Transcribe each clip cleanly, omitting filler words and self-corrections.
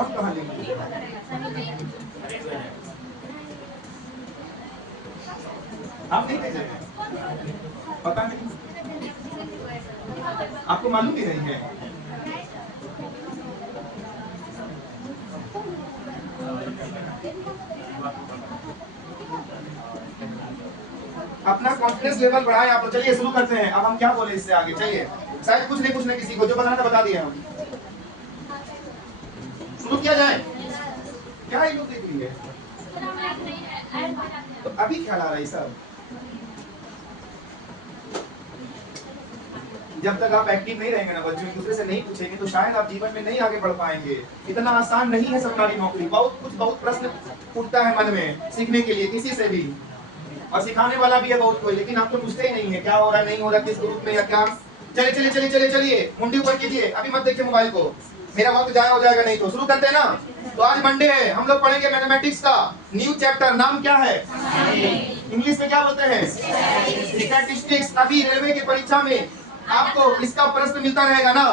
हम कहाँ लेंगे? आप नहीं भेजे हैं? पता नहीं, आपको मालूम ही नहीं है। अपना कॉन्फिडेंस लेवल बढ़ाएं आप लोग। चलिए शुरू करते हैं। अब हम क्या बोले इससे आगे, चलिए शायद कुछ नहीं किसी को जो बताना था बता दिया हम। शुरू किया जाए। क्या ये लोग देख रही है? तो अभी ख्याल आ रहा है सब। जब तक आप एक्टिव नहीं रहेंगे ना बच्चों, एक दूसरे से नहीं पूछेंगे तो शायद आप जीवन में नहीं आगे बढ़ पाएंगे। इतना आसान नहीं है सरकारी नौकरी। बहुत प्रश्न उठता है मन में सीखने के लिए किसी से भी, और सिखाने वाला भी है बहुत कोई, लेकिन आप तो पूछते ही नहीं है क्या हो रहा नहीं हो रहा, किस ग्रुप में या क्या। चलिए चलिए चलिए चलिए चलिए, मुंडी ऊपर कीजिए, अभी मत देखिए मोबाइल को, मेरा वक्त जाया हो जाएगा नहीं तो। शुरू करते हैं ना। तो आज मंडे है, हम लोग पढ़ेंगे मैथमेटिक्स का न्यू चैप्टर। नाम क्या है? इंग्लिश में क्या बोलते हैं? स्टैटिस्टिक्स। अभी रेलवे की परीक्षा में आपको इसका प्रश्न मिलता रहेगा ना।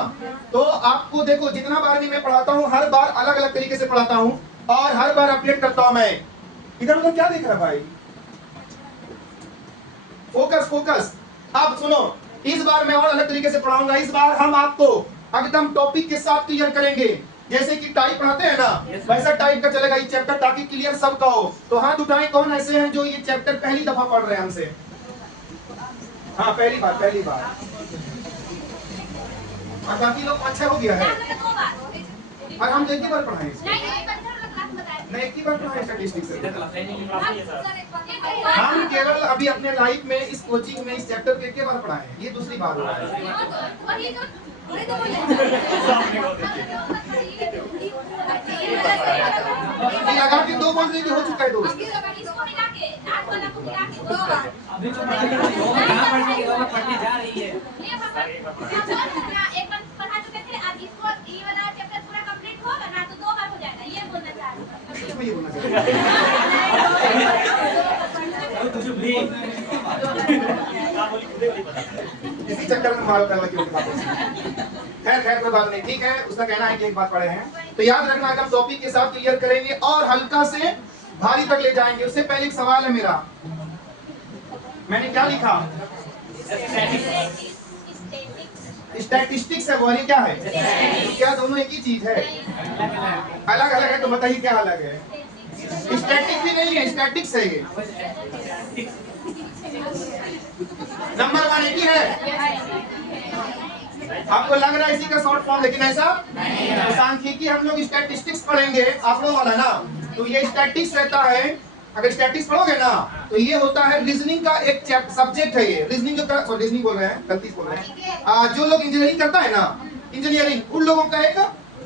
तो आपको देखो, जितना बार भी मैं पढ़ाता हूँ हर बार अलग अलग तरीके से पढ़ाता हूँ और हर बार अपडेट करता हूँ मैं। इधर उधर क्या देख रहा भाई? Focus focus. अब सुनो, इस बार मैं और अलग तरीके से पढ़ाऊंगा। इस बार हम आपको एकदम टॉपिक के साथ क्लियर करेंगे। जैसे कि टाइप पढ़ाते हैं ना, वैसा टाइप का चलेगा ये चैप्टर, ताकि क्लियर सबका हो। तो हाथ उठाएं कौन ऐसे हैं जो ये चैप्टर पहली दफा पढ़ रहे हैं हमसे? हाँ, पहली बार। और बाकी लोग अच्छा हो गया है। और हम एक ही बार पढ़ाएं, मैं एक ही बार पढ़ाएं स्टैटिस्टिक्स से। हम केवल अभी अपने लाइफ में इस कोचिंग में इस चैप्टर के बार पढ़ाएं, ये दूसरी बार हो रहा है। लगा के दो बोल देंगे, हो चुका है दो। इसी चक्कर में मारो करना क्यों? खैर कोई बात नहीं, ठीक है। उसका कहना है कि एक बात पढ़े हैं तो याद रखना, एकदम टॉपिक के साथ क्लियर करेंगे और हल्का से भारी तक ले जाएंगे। उससे पहले एक सवाल है मेरा, मैंने क्या लिखा? स्टैटिस्टिक्स है वो, ये क्या है? क्या दोनों एक ही चीज है? अलग अलग है तो बताइए क्या अलग है? स्टैटिक भी नहीं है, स्टैटिक्स है ये। नंबर 1 एक ही है। आपको लग रहा है इसी का शॉर्ट फॉर्म, लेकिन ऐसा तो सांख्यिकी हम लोग स्टैटिस्टिक्स पढ़ेंगे आप लोग वाला ना। तो ये स्टैटिक्स रहता है, अगर स्टैटिक्स पढ़ोगे ना तो ये होता है रीजनिंग का एक सब्जेक्ट है ये। रीजनिंग जो रीजनिंग बोल रहे हैं, गलती बोल रहे हैं, जो लोग इंजीनियरिंग करता है ना, इंजीनियरिंग, उन लोगों का एक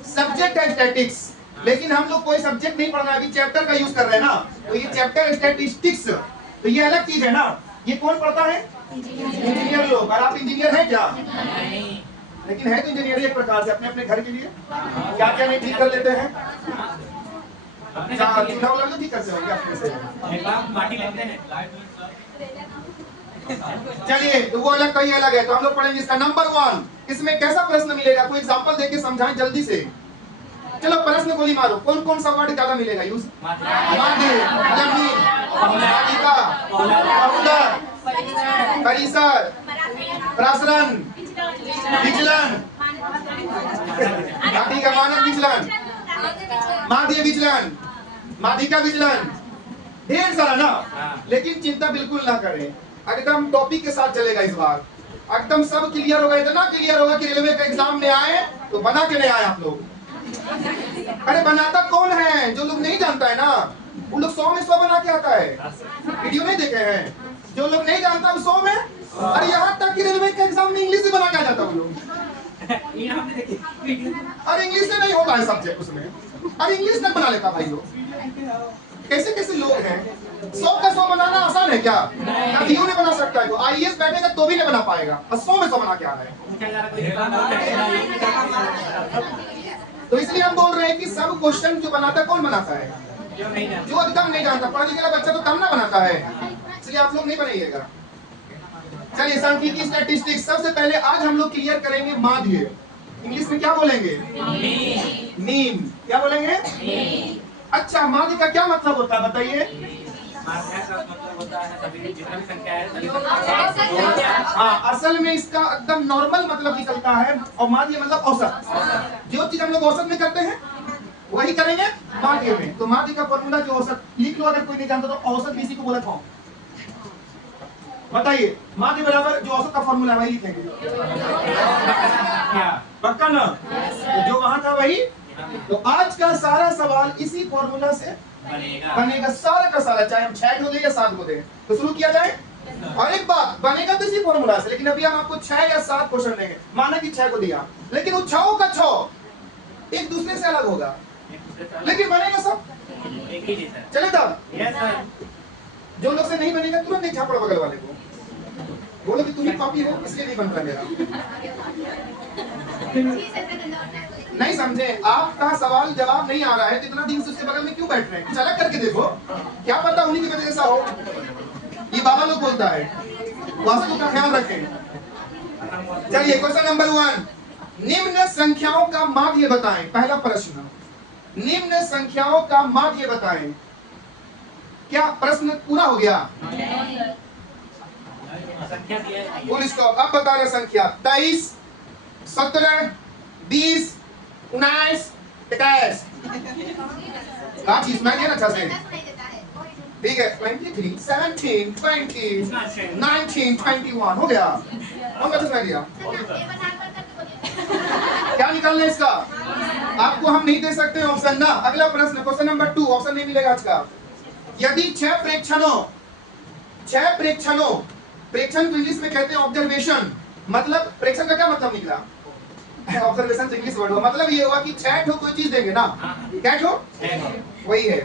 सब्जेक्ट है स्टैटिक्स। लेकिन हम लोग कोई सब्जेक्ट नहीं पढ़ना, अभी चैप्टर का यूज कर रहे हैं ना। तो ये चैप्टर स्टैटिस्टिक्स, तो ये अलग चीज है ना। ये कौन पढ़ता है? इंजीनियर लोग। और आप इंजीनियर हैं क्या? लेकिन है तो इंजीनियर एक प्रकार से, अपने अपने घर के लिए क्या क्या नहीं ठीक कर लेते हैं। चूल्हा वाला तो ठीक करते होंगे अपने से। चलिए, तो वो अलग का ये अलग है। तो हम लोग पढ़ेंगे इसका नंबर 1। इसमें कैसा प्रश्न मिलेगा, कोई एग्जांपल देके समझाएं जल्दी से। चलो प्रश्न गोली मारो, कौन कौन सा वर्ड ज्यादा मिलेगा यूज? परिसर, प्रसरण, विचलन, का मानक विचलन, माध्य विचलन, माध्यिका विचलन, ढेर सारा ना। लेकिन चिंता बिल्कुल ना करें, एकदम टॉपिक के साथ चलेगा इस बार। एकदम सब क्लियर होगा, इतना क्लियर होगा कि रेलवे का एग्जाम में आए तो बना के नहीं आए आप लोग। अरे बनाता कौन है? जो लोग नहीं जानता है ना, वो लोग 100 में 100 बना के आता है। वीडियो नहीं देखे हैं? जो लोग नहीं जानता वो 100 में, अरे यहाँ तक कि रेलवे के एग्जाम में इंग्लिश से बना के आ जाता वो लोग। अरे इंग्लिश से नहीं होता है सब्जेक्ट उसमें, अरे इंग्लिश तक बना लेता भाई लोग। कैसे कैसे लोग हैं? 100 का 100 बनाना आसान है क्या? क्यों नहीं बना सकता है? वो IAS बैठेगा तो भी नहीं बना पाएगा, 100 में 100 बना के आ रहा है। तो इसलिए हम बोल रहे हैं कि सब क्वेश्चन जो बनाता कौन बनाता है? जो एकदम नहीं जानता। पढ़ा लिखा बच्चा तो कम ना बनाता है, इसलिए आप लोग नहीं बनाइएगा। चलिए सांख्यिकी स्टैटिस्टिक्स, सबसे पहले आज हम लोग क्लियर करेंगे माध्य। इंग्लिश में क्या बोलेंगे? मीन। क्या बोलेंगे? अच्छा, माध्य का क्या मतलब होता है बताइए? हाँ, असल में इसका एकदम नॉर्मल मतलब निकलता है, और माध्य मतलब औसत। जो चीज हम लोग औसत में करते हैं वही करेंगे माध्य में। तो माध्य का फॉर्मूला जो औसत, लिख लो अगर कोई नहीं जानता तो, औसत भी इसी को बोला था। बताइए, माध्य बराबर जो औसत का फॉर्मूला वही लिखेंगे। पक्का ना? तो जो वहां था वही। तो आज का सारा सवाल इसी फॉर्मूला से बनेगा सारा का सारा, चाहे हम 6 को दे या 7 को दे। तो शुरू किया जाए। और एक बात, बनेगा तो इसी फॉर्मूला से, लेकिन अभी हम आपको 6 या 7 क्वेश्चन देंगे। माना कि 6 को दिया, लेकिन वो 6 का 6 एक दूसरे से अलग होगा, लेकिन बनेगा सब चले तब। जो लोग से नहीं बनेगा तुरंत एक झापड़ बगल वाले को बोलो कि तुम ही पापी हो, इसलिए नहीं बन रहा मेरा। नहीं समझे? आपका सवाल जवाब नहीं आ रहा है तो इतना दिन से उसके बगल में क्यों बैठ रहे हैं? कुछ अलग करके देखो, क्या पता उन्हीं की वजह से ऐसा हो। ये बाबा लोग बोलता है, वास्तु का ख्याल रखें। चलिए, क्वेश्चन नंबर 1, निम्न संख्याओं का माध्य बताएं। पहला प्रश्न, निम्न संख्याओं का माध्य बताएं। क्या प्रश्न पूरा हो गया? Full stop. अब बता रहे संख्या 23, 17, 20, 19, 21। का चीज मैं अच्छा से ठीक है। 23, 17, 20, 19, 21 हो गया। कौन सा मैं दिया? क्या निकालना है इसका? आपको हम नहीं दे सकते ऑप्शन ना। अगला प्रश्न, क्वेश्चन नंबर 2, ऑप्शन नहीं मिलेगा आज का। यदि 6 प्रेक्षणों, प्रेक्षण को इंग्लिश में कहते हैं ऑब्जर्वेशन। मतलब प्रेक्षण का क्या मतलब निकला? ऑब्जर्वेशन तो इंग्लिश वर्ड हुआ। मतलब ये हुआ कि 6 ठो कोई चीज देंगे ना, क्या ठो? वही है।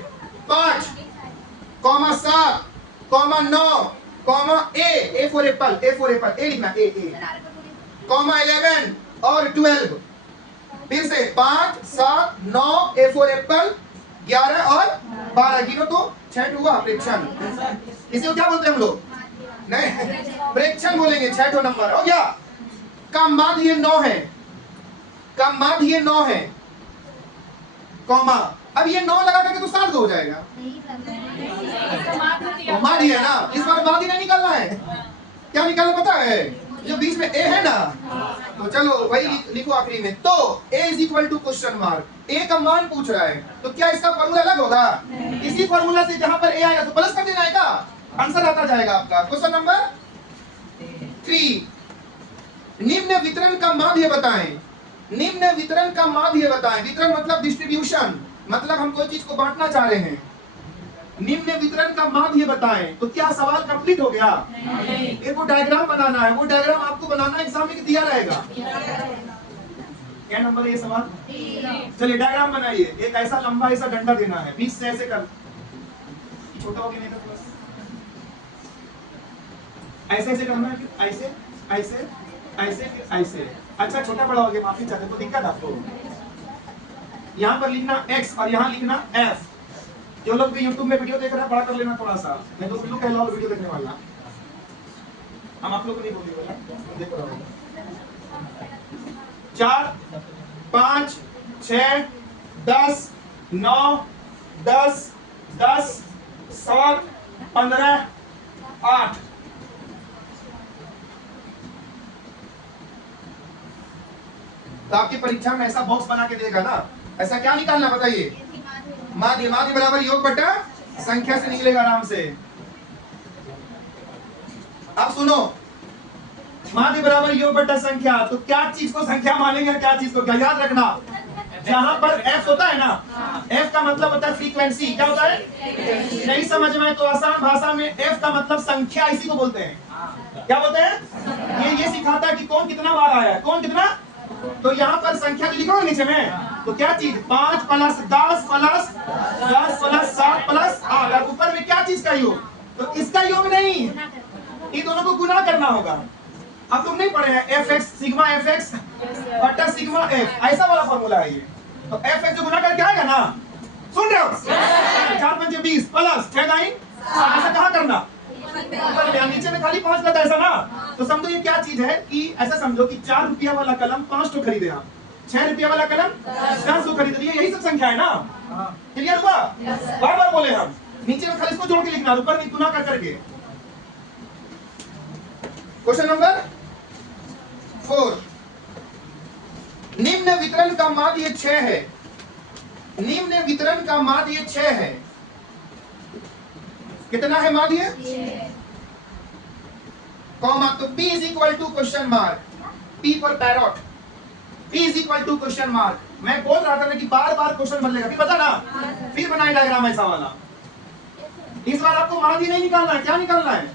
5, 7, 9, ए फॉर एप्पल, ए लिखना, ए 11 और 12। फिर से 5, 7, 9, ए फॉर एप्पल, 11 और 12 गिनो तो 6 हुआ प्रेक्षण। इसे क्या बोलते हैं हम लोग? नहीं, प्रेक्षण बोलेंगे। 6 ठो नंबर हो गया। का माध्य 9 है, का माध्य 9 है, कॉमा। अब ये 9 लगा करके तो 7 हो जाएगा। तो माध्य है ना, इस बार माध्य नहीं निकालना है। क्या निकालना पता है? जो बीच में ए है ना, तो चलो वही लिखो आखिरी में। तो a is equal to question mark, a का मान पूछ रहा है, तो क्या इसका फॉर्मूला अलग होगा? इसी फॉर्मूला से जहां पर ए आएगा तो प्लस कर देना है, का आंसर आता जाएगा आपका। क्वेश्चन नंबर 3, निम्न वितरण का माध्य बताएं। निम्न वितरण का माध्य बताएं। वितरण मतलब डिस्ट्रीब्यूशन, मतलब हम कोई चीज को बांटना चाह रहे हैं। निम्न वितरण का माध्य बताएं। तो क्या सवाल कंप्लीट हो गया? एक वो डायग्राम बनाना है, वो डायग्राम आपको बनाना एग्जाम में दिया रहेगा। क्या नंबर है ये सवाल? चलिए डायग्राम बनाइए। एक ऐसा लंबा ऐसा डंडा देना है, बीच से ऐसे कर, छोटा हो गया नहीं तो ऐसे ऐसे करना है, ऐसे ऐसे ऐसे ऐसे। अच्छा छोटा बड़ा हो गया, माफी चाहते तो दिक्कत आपको। यहाँ पर लिखना x और यहाँ लिखना f। जो लोग भी YouTube में वीडियो देख रहे हैं बड़ा कर लेना थोड़ा सा, मैं तो बिल्कुल कहलाओ वीडियो देखने वाला। हम आप लोग को नहीं बोलेंगे, देखो रहो। 4, 5, 6, 10, 9, 10, 10, 7, 15, 8। तो आपकी परीक्षा में ऐसा बॉक्स बना के देगा ना, ऐसा क्या निकालना बताइए? माध्य। माध्य बराबर योग बटा संख्या से निकलेगा आराम से। अब सुनो, माध्य बराबर योग बटा संख्या। तो क्या चीज को संख्या मानेंगे, क्या चीज को क्या? याद रखना, जहां पर f होता है ना, f का मतलब होता है फ्रीक्वेंसी। क्या होता है? नहीं समझ में तो आसान भाषा में f का मतलब संख्या, इसी को बोलते हैं। क्या बोलते हैं? ये सिखाता है कि कौन कितना बार आया है, कौन कितना। तो यहाँ पर संख्या जो लिखा नीचे में, तो क्या चीज? 5 + 10 + 10 + 7 + 8। ऊपर में क्या चीज का योग? तो इसका योग नहीं, ये दोनों को गुना करना होगा। अब तुम नहीं पढ़े हैं fx सिग्मा fx बटा सिग्मा f, ऐसा वाला फॉर्मूला है ये। तो fx जो गुना करके आएगा ना, सुन रहे हो? 4 × 5 = 20 प्लस 6 × 9 ऐसा कहाँ करना? नीचे में खाली 5 लगा ऐसा ना। तो समझो ये क्या चीज है कि ऐसा समझो कि 4 रुपया वाला कलम 5 तो खरीदे आप, ₹6 वाला कलम 10 को खरीद लिया, यही सब संख्या है ना? क्लियर हुआ? बार बार बोले हम, नीचे में खाली इसको जोड़ के लिखना, ऊपर में गुना कर करके। क्वेश्चन नंबर 4, निम्न वितरण का माध्य 6 है। निम्न वितरण का माध्य 6 है। कितना है माध्य? कॉमा, तो P is equal to question mark, P for parrot, P is equal to question mark. मैं बोल रहा था ना कि बार बार क्वेश्चन बदलेगा, फिर पता ना, फिर बनाए डायग्राम ऐसा वाला। इस बार आपको माध्य नहीं निकालना है, क्या निकालना है?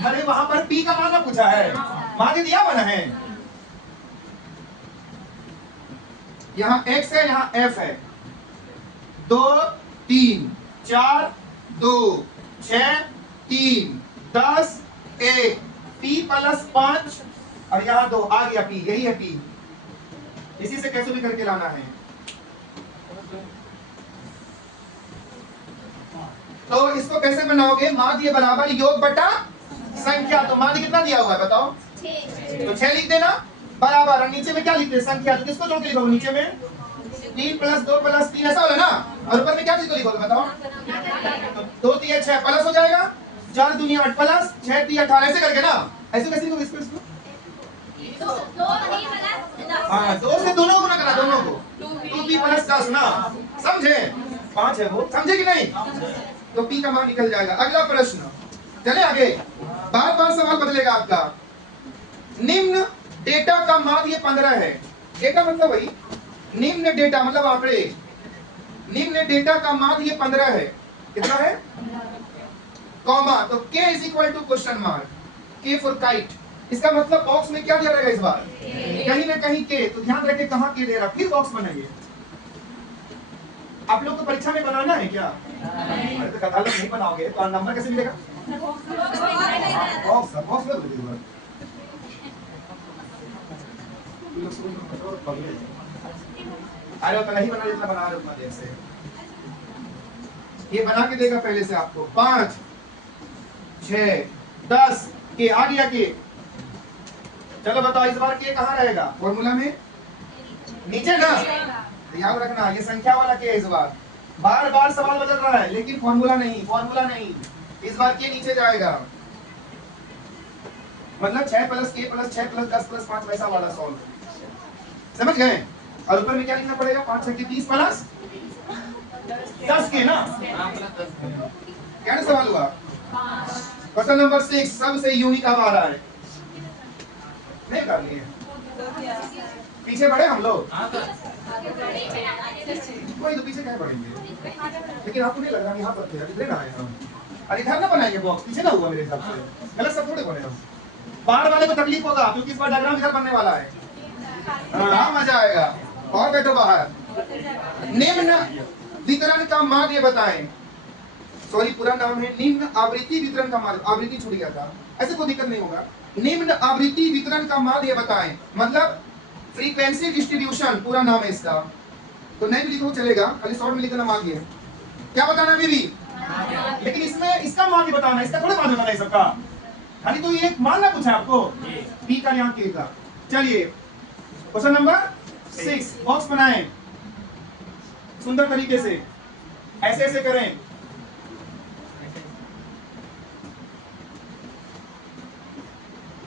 अरे वहां पर P का माध्य पूछा है, माध्य दिया बना है। यहाँ X है, यहाँ F है। 2 3 4 2 6 3 10 1 P प्लस 5 और यहाँ 2 आ गया P, यही है P। इसी से कैसे भी करके लाना है। तो इसको कैसे बनाओगे? माध्य बराबर योग बटा संख्या। तो माध्य कितना दिया हुआ है बताओ? 6। तो 6 लिख देना बराबर, और नीचे में क्या लिखते हैं? संख्या। तो किसको जोड़ के लिखोगे? नीचे में 3 + 2 + 3 ऐसा होला ना, और ऊपर में क्या चीज को लिखोगे बताओ? तो 2 3 6 प्लस हो जाएगा, 4 दूनी 8 प्लस 6 3 18 ऐसे करके ना। ऐसे कैसे लिखोगे इसको? हाँ, 2 से दोनों को ना करा, दोनों को 2P + 10 ना, समझे? 5 है वो, समझे कि नहीं? तो P का मान निकल जाएगा। अगला प्रश्न, चले आगे। बार बार सवाल बदलेगा आपका। निम्न डेटा का माध्य 15 है। डेटा मतलब वही, निम्न डेटा मतलब आंकड़े। निम्न डेटा का माध्य 15 है। कितना है? कॉमा, तो K is equal to question mark, K for kite. इसका मतलब बॉक्स में क्या दिया रहेगा इस बार? कहीं ना कहीं K। तो ध्यान रखें कहां K दे रहा, फिर बॉक्स बनाइए। आप लोग को परीक्षा में बनाना है क्या? अरे तो कथा नहीं बनाओगे तो नंबर कैसे मिलेगा? बॉक्स बॉक्स में बोलिए। अरे उतना नहीं बना, जितना बना रहे उतना देर से। ये बना के देगा पहले से आपको। 5 6 10 के आ गया के। चलो बताओ इस बार के कहाँ रहेगा फॉर्मूला में? नीचे ना, याद रखना ये संख्या वाला के इस बार। बार बार सवाल बदल रहा है लेकिन फॉर्मूला नहीं, फॉर्मूला नहीं। इस बार के नीचे जाएगा, मतलब 6 + K + 6 + 10 + 5 वैसा वाला सॉल्व। समझ गए? और ऊपर में क्या लिखना पड़ेगा? 5 6 30 प्लस 10 के ना। क्या सवाल हुआ? क्वेश्चन नंबर 6 सबसे यूनिक अब आ रहा है। नहीं कर लिए, पीछे बढ़े हम लोग। कोई तो पीछे क्या बढ़ेंगे, लेकिन आपको नहीं लग रहा यहाँ पर थे, अभी लेना है हम। अरे इधर ना बनाएंगे बॉक्स, पीछे ना हुआ मेरे हिसाब से। गलत सब थोड़े बोले हम। बाहर वाले को तकलीफ होगा क्योंकि इस बार डायग्राम इधर बनने वाला है। हाँ मजा आएगा। और बैठो बाहर। निम्न वितरण का माध्य बताएं। सॉरी पूरा नाम है निम्न आवृत्ति वितरण का माध्य। आवृत्ति छूट गया था, ऐसे कोई दिक्कत नहीं होगा। निम्न आवृत्ति वितरण का माध्य बताएं मतलब फ्रीक्वेंसी डिस्ट्रीब्यूशन पूरा नाम है इसका। तो नहीं भी लिखो चलेगा, खाली शॉर्ट में लिखना माध्य। क्या बताना बीबी? लेकिन इसमें इसका माध्य बताना, इसका थोड़ा माध्य बताना है सबका। खाली तो ये मानना पूछा आपको, P का यहाँ K का। चलिए क्वेश्चन नंबर 6 बॉक्स बनाएं सुंदर तरीके से, ऐसे ऐसे करें।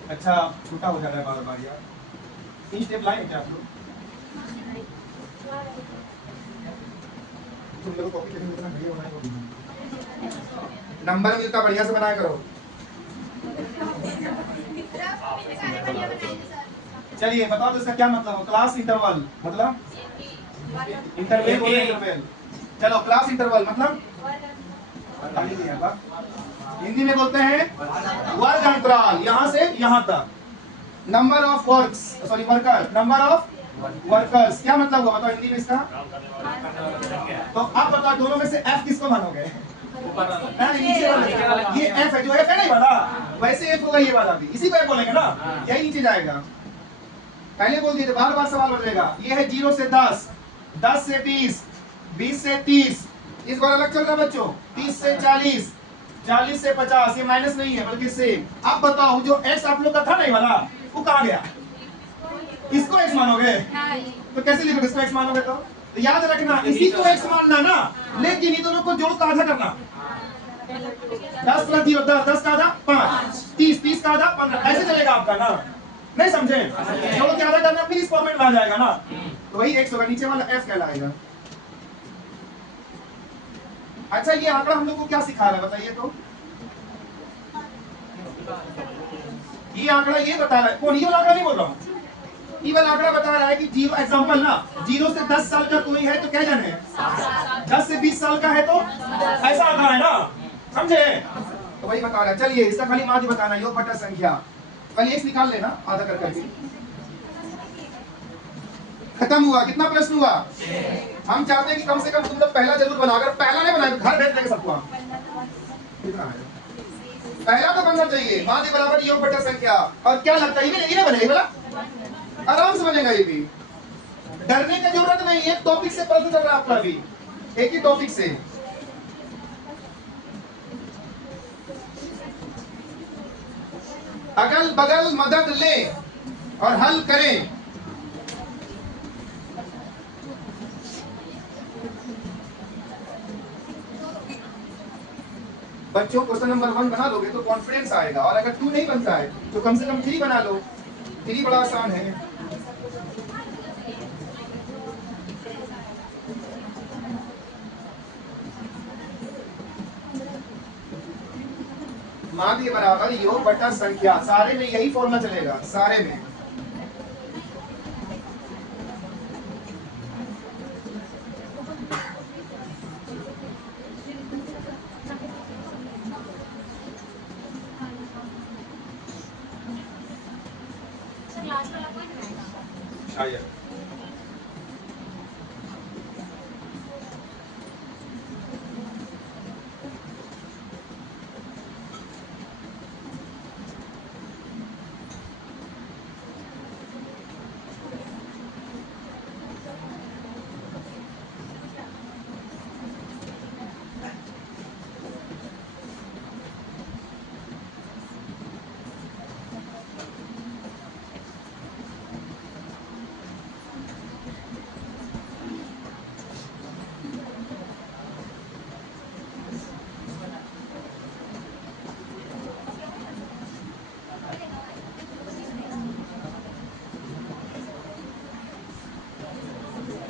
अच्छा छोटा हो जा रहा है बार बार यार। 3 स्टेप लाए क्या आप लोग? तुम लोग कॉपी करने में इतना बढ़िया बनाए हो, नंबर मिलता बढ़िया से बनाया करो। चलिए बताओ तो इसका क्या मतलब है? क्लास इंटरवल मतलब इंटरवल बोले इंटरवल। चलो क्लास इंटरवल मतलब हिंदी में बोलते हैं वर्ग अंतराल, यहाँ से यहाँ तक। Number of works sorry worker, number of workers क्या मतलब हुआ बताओ हिंदी में इसका? तो अब बताओ दोनों में से F किसको मानोगे? ये F है, जो F है नहीं वाला वैसे F होगा ये वाला भी, इसी को बोलेंगे ना, यही नीचे जाएगा। पहले बोल दिए बार बार सवाल बदलेगा। ये है 0 से 10, 10 से 20, 20 से 30। इस बार अलग चल रहा है बच्चों, 30 से 40, 40 से 50। ये माइनस नहीं है बल्कि सेम। अब बताओ जो X आप लोग का था नहीं वाला वो कहाँ गया? इसको x मानोगे तो कैसे लिखोगे? इसको x मानोगे तो याद रखना इसी को x मानना ना, लेकिन इन दोनों को जोड़ का आधा करना। 10 + 0 10, 10 का आधा 5, 30, 30 का आधा 15, ऐसे चलेगा आपका ना, नहीं समझे? जोड़ के आधा करना फिर इस फॉर्मेट में आ जाएगा ना, तो वही x होगा, नीचे वाला f कहलाएगा। अच्छा ये आंकड़ा हम लोग को क्या सिखा रहा है बताइए तो? ये आंकड़ा ये बता रहा है, कौन ये वाला आंकड़ा नहीं बोल रहा हूँ, ये वाला आंकड़ा बता रहा है कि 0 एग्जांपल ना, 0 से 10 साल का कोई है तो क्या जाने, 10 से 20 साल का है तो ऐसा आंकड़ा है ना, समझे? तो वही बता रहा है। चलिए इसका खाली माध्य बताना, योग बटा संख्या, कल x निकाल लेना आधा कर करके। खत्म हुआ। कितना प्रश्न हुआ? हम चाहते हैं कि कम से कम तुम लोग पहला जरूर बना, अगर पहला नहीं बनाए तो घर भेज देंगे सबको। कितना है? पहला तो बनना चाहिए, माध्य बराबर योग बटा संख्या। और क्या लगता है ये बनेगा बोला? आराम से बनेगा ये भी, डरने की जरूरत नहीं। एक टॉपिक से प्रश्न चल रहा है आपका भी, एक ही टॉपिक से। अगल बगल मदद ले और हल करें। बच्चों क्वेश्चन नंबर 1 बना लोगे तो कॉन्फिडेंस आएगा, और अगर 2 नहीं बनता है तो कम से कम 3 बना लो, 3 बड़ा आसान है। माध्य बराबर योग बटा संख्या, सारे में यही फॉर्मूला चलेगा, सारे में। शायद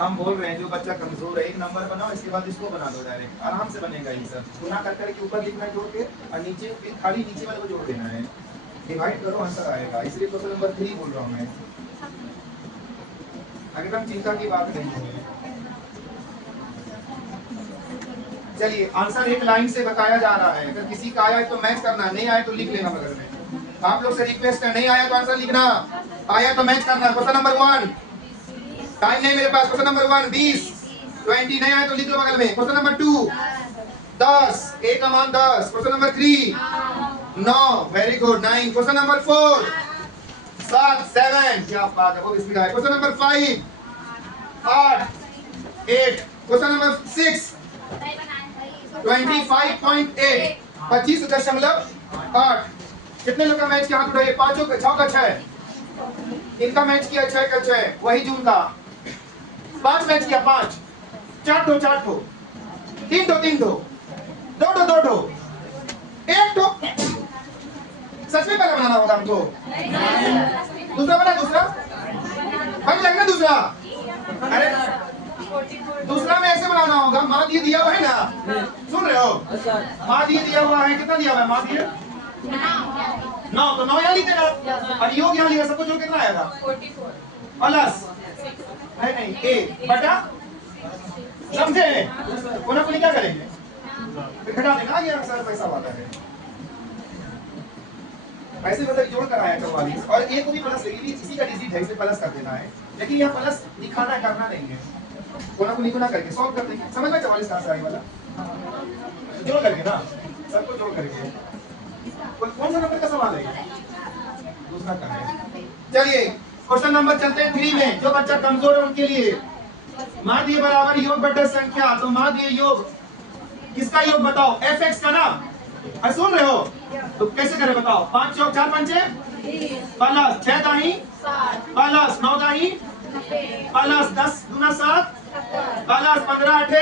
हम बोल रहे हैं जो बच्चा कमजोर है एक नंबर बनाओ, इसके बाद इसको बना दो डायरेक्ट, आराम से बनेगा ये सब। गुना कर करके ऊपर लिखना जोड़ के, और नीचे फिर खाली नीचे वाले को जोड़ देना है, डिवाइड करो आंसर आएगा। इसलिए क्वेश्चन नंबर 3 बोल रहा हूँ मैं, एकदम चिंता की बात नहीं है। चलिए आंसर एक लाइन से बताया जा रहा है, अगर किसी का आया तो मैच करना, नहीं आया तो लिख लेना बगल में। आप लोग से रिक्वेस्ट है, नहीं आया तो आंसर लिखना, आया तो मैच करना। क्वेश्चन नंबर 1 टाइम नहीं मेरे पास। क्वेश्चन नंबर 1 20, 20 नहीं आया तो लिख लो बगल में। क्वेश्चन नंबर 2 10, a का मान 10। Question number 3 9, very good 9। Question number 4 7, 7, क्या बात है, बहुत स्पीड है। Question number 5 8, 8। Question number 6 25.8, 25.8। कितने लोग का मैच किया? हाथ उठाइए। 5 का 6 का 6, इनका मैच किया 6 का 6, वही जून का। 5 मैच किया, 5 4 ठो 4 ठो, 3 ठो 3 ठो, 2 ठो 2 ठो, 1 ठो। सच में पहले बनाना होगा हमको, दूसरा बना, दूसरा बन जाएगा दूसरा। अरे दूसरा में ऐसे बनाना होगा, मान ये दिया हुआ है ना, सुन रहे हो? मान ये दिया हुआ है, कितना दिया हुआ है? मान ये 9, तो 9 यहाँ लिखेगा, और योग यहाँ लिखा, सबको जोड़ कितना आएगा? 44 प्लस नहीं ए बटा, समझे? कोना कोनी क्या करेंगे? घटा देना, ये आंसर पैसा वाला है। ऐसे मतलब जोड़ कर आया 44, और ए को भी प्लस लेगी, इसी का डिजिट है, इसे प्लस कर देना है, लेकिन यहाँ प्लस दिखाना है, करना नहीं है। कोना कोनी को ना करके सॉल्व कर देंगे, समझ में 44 कहाँ से आने वाला? जोड़ करके ना, सबको जोड़ करके। कौन सा नंबर का सवाल है? दूसरा का है। चलिए क्वेश्चन नंबर चलते हैं 3 में। जो बच्चा कमजोर है उनके लिए माध्य बराबर योग बटा संख्या। तो माध्य योग, किसका योग बताओ? fx का ना, सुन रहे हो? तो कैसे करें बताओ? 5 4 5 प्लस 6 दाही प्लस 9 दाई प्लस 10 गुना 7 प्लस 15 8।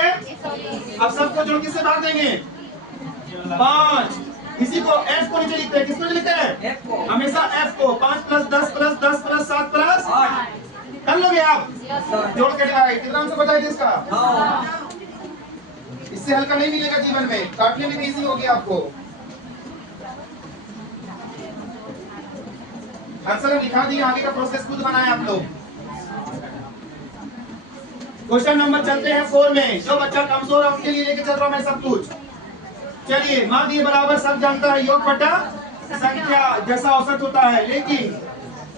अब सबको जोड़ किससे भाग देंगे? 5। इसी को f को नीचे लिखते हैं। किसको लिखते हैं? हमेशा f को। 5 प्लस 10 प्लस 10 प्लस 7 प्लस 8 कर लोगे आप? जोड़ के डिवाइड। कितना हमसे बताइए इसका? इससे हल्का नहीं मिलेगा जीवन में, काटने में भी इजी होगी आपको। आंसर हम लिखा दिए, आगे का प्रोसेस खुद बनाए आप लोग। क्वेश्चन नंबर चलते हैं 4 में। जो बच्चा कमजोर है उनके लिए लेके चल रहा हूं मैं सब कुछ। चलिए, माध्य बराबर सब जानता है, योग बटा संख्या जैसा औसत होता है। लेकिन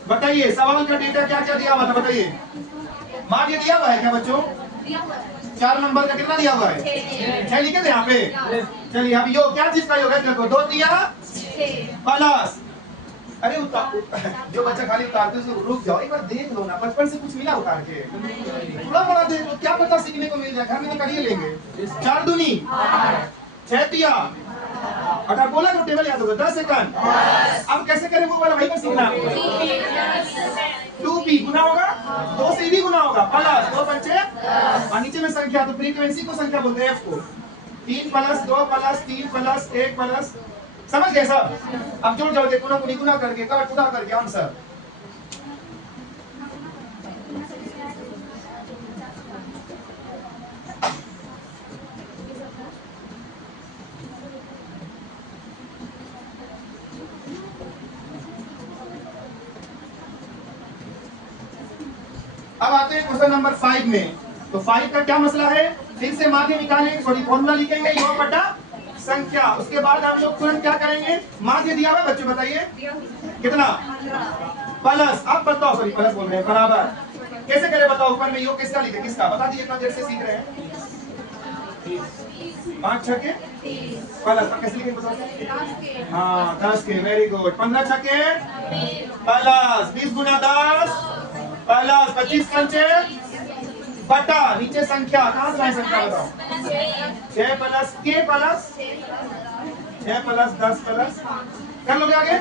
बताइए सवाल का डेटा क्या क्या दिया हुआ था? बताइए, माध्य दिया हुआ है क्या बच्चों? 4 नंबर का कितना दिया हुआ है? 6 लिखे थे यहाँ पे। चलिए, अब योग क्या चीज का योग है? देखो 2 दिया प्लस। अरे जो बच्चा खाली उतारते उसको रुक जाओ, एक बार देख लो ना, बचपन से कुछ मिला उतार के, थोड़ा बड़ा देख लो, क्या पता सीखने को मिल जाए। हम तो कर ही लेंगे। 4 दूनी 6 दिया। अगर बोला तो टेबल याद होगा 10 सेकंड। अब कैसे करें वो वाला, वही पर सीखना है। 2p गुना होगा 2 से भी गुना होगा प्लस 2 पंचे और नीचे में संख्या, तो फ्रीक्वेंसी को संख्या बोलते हैं f को। 3 प्लस 2 प्लस 3 प्लस 1 प्लस, समझ गए सब? अब जोड़ जाओ, गुना को गुना करके काट गुना करके आंसर। अब आते हैं क्वेश्चन नंबर 5 में। तो 5 का क्या मसला है? फिर से माध्य निकालेंगे, सॉरी फॉर्मूला लिखेंगे योग बटा संख्या। उसके बाद हम लोग तुरंत क्या करेंगे? माध्य दिया हुआ बच्चों, बताइए कितना? प्लस, आप बताओ, सॉरी प्लस बोल रहे हैं, बराबर। कैसे करें बताओ? ऊपर में योग किसका लिखे? किसका बता दीजिए, इतना देर से सीख रहे हैं। 5 छके प्लस कैसे लिखेंगे बताओ? हाँ 10 के, वेरी गुड। 15 छके प्लस 20 गुना 10 प्लस 25 पंचे बटा नीचे संख्या। कहां से संख्या बताओ? 6 प्लस के प्लस 6 प्लस 10 प्लस, कर लोगे आगे?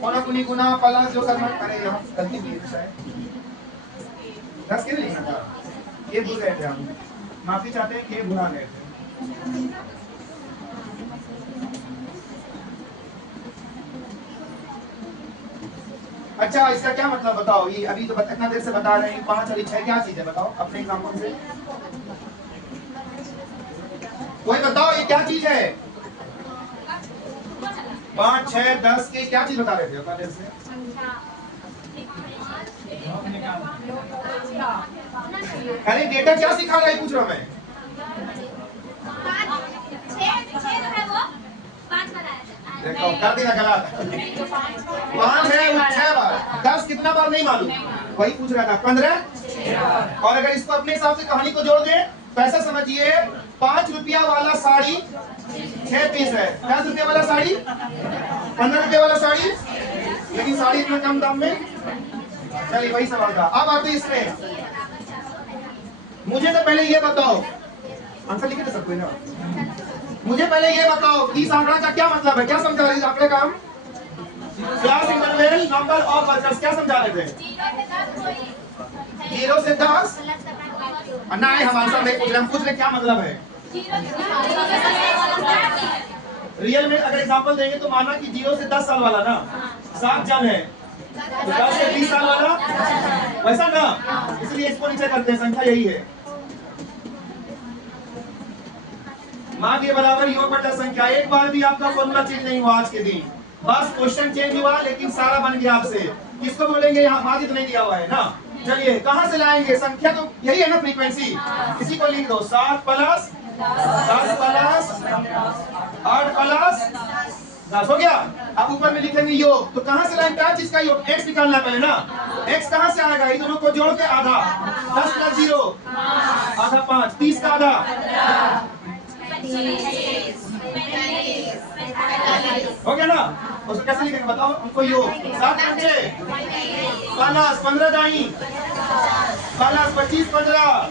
गुना गुना प्लस जो करना। अरे यहाँ गलती हुई है शायद, 10 के लिखना था, ये भूल गए थे हम, माफी चाहते हैं, ये भुला गए थे। अच्छा, इसका क्या मतलब बताओ? ये अभी तो इतना देर से बता रहे हैं 5 और 6 क्या चीज है बताओ अपने एग्जाम्पल से। कोई बताओ ये क्या चीज है? 5 6 10 के क्या चीज बता रहे थे उतना देर से? अरे डेटा क्या सिखा रहा है पूछ रहा मैं। देखो कर देना गलत। 5 है 6 बार, 10 कितना बार नहीं मालूम, वही पूछ रहा था। 15। और अगर इसको अपने हिसाब से कहानी को जोड़ दें तो ऐसा समझिए 5 रुपया वाला साड़ी 6 पीस है, 10 रुपया वाला साड़ी 15 रुपया वाला साड़ी, लेकिन साड़ी इतना कम दाम में। चलिए वही सवाल था। अब आते इसमें, मुझे तो पहले ये बताओ, आंसर लिखे थे सबको ना, मुझे पहले ये बताओ इस आंकड़ा का क्या मतलब है? क्या समझा रहे इस आंकड़े का हम? Class interval number of workers, क्या समझा रहे थे? 0 से 10। नहीं, हम आंसर नहीं पूछ रहे, हम पूछ रहे क्या मतलब है। रियल में अगर एग्जांपल देंगे तो माना कि 0 से 10 साल वाला ना 7 जन है, तो 10 से 20 साल वाला वैसा ना, इसलिए इसको नीचे करते हैं, संख्या यही है। माध्य बराबर योग बटा संख्या। एक बार भी आपका फॉर्मूला चेंज नहीं हुआ आज के दिन, बस क्वेश्चन चेंज हुआ, लेकिन सारा बन गया आपसे। किसको बोलेंगे? यहाँ माध्य तो नहीं दिया हुआ है ना। चलिए कहां से लाएंगे? संख्या तो यही है ना, फ्रीक्वेंसी। किसी को लिख दो 7 प्लस 10 प्लस 8 प्लस 10 हो गया। अब ऊपर में लिखेंगे योग, तो कहां से लाएंगे? क्या चीज का योग? x निकालना है पहले ना। x कहां से आएगा? ये दोनों को जोड़ के आधा, 10 प्लस 0 आधा 5, 30 का आधा हो गया ना। उसको कैसे लिखेंगे बताओ हमको? योग 7 पंचे प्लस 15 दाई प्लस 25 15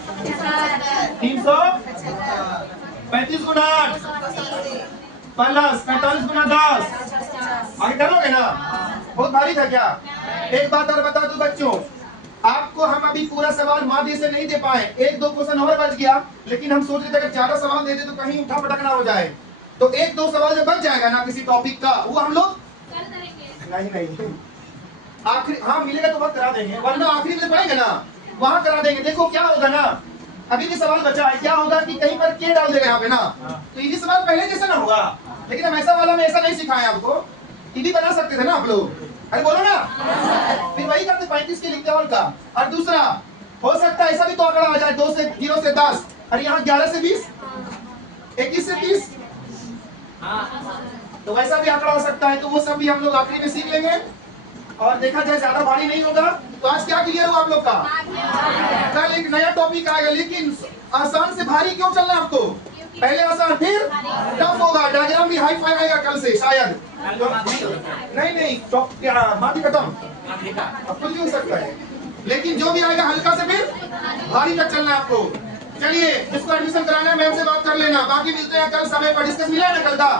335 गुना 8 प्लस 45 गुना 10। आगे कर लोगे ना? बहुत भारी था क्या? एक बात और बता दूं बच्चों, आपको हम अभी पूरा सवाल माध्य से नहीं दे पाए, एक दो क्वेश्चन और बच गया, लेकिन हम सोच रहे थे अगर ज्यादा सवाल देते तो कहीं उठा पटक ना हो जाए, तो एक दो सवाल जो बच जाएगा ना किसी टॉपिक का, वो हम लोग नहीं आखिरी, हाँ मिलेगा तो वक्त करा देंगे, वरना आखिरी में पढ़ेंगे ना वहां करा देंगे। देखो क्या होगा ना, अभी भी सवाल बचा है, क्या होगा कि कहीं पर के डाल देगा यहाँ पे ना, तो ये सवाल पहले जैसा ना होगा, लेकिन हम ऐसा वाला में ऐसा नहीं सिखाए आपको, टीवी बना सकते थे ना आप लोग, अरे बोलो ना, फिर वही करते 35 के लिखते और का। और दूसरा हो सकता है ऐसा भी तो आंकड़ा आ जाए 2 से 0 से 10, और यहाँ 11 से 20, 21 से 30, तो वैसा भी आंकड़ा हो सकता है, तो वो सब भी हम लोग आखिरी में सीख लेंगे। और देखा जाए ज्यादा भारी नहीं होगा, तो आज क्या क्लियर हुआ आप लोग का? कल एक नया टॉपिक आएगा, लेकिन आसान से भारी क्यों चलना आपको? पहले आसान फिर टफ होगा, डायग्राम भी हाई फाई आएगा कल से शायद, नहीं माफी खत्म, अब कुछ भी हो सकता है, लेकिन जो भी आएगा हल्का से फिर भारी तक चलना है आपको। चलिए जिसको एडमिशन कराना है मैम से बात कर लेना, बाकी मिलते हैं कल समय पर। डिस्कस मिला है ना कल का?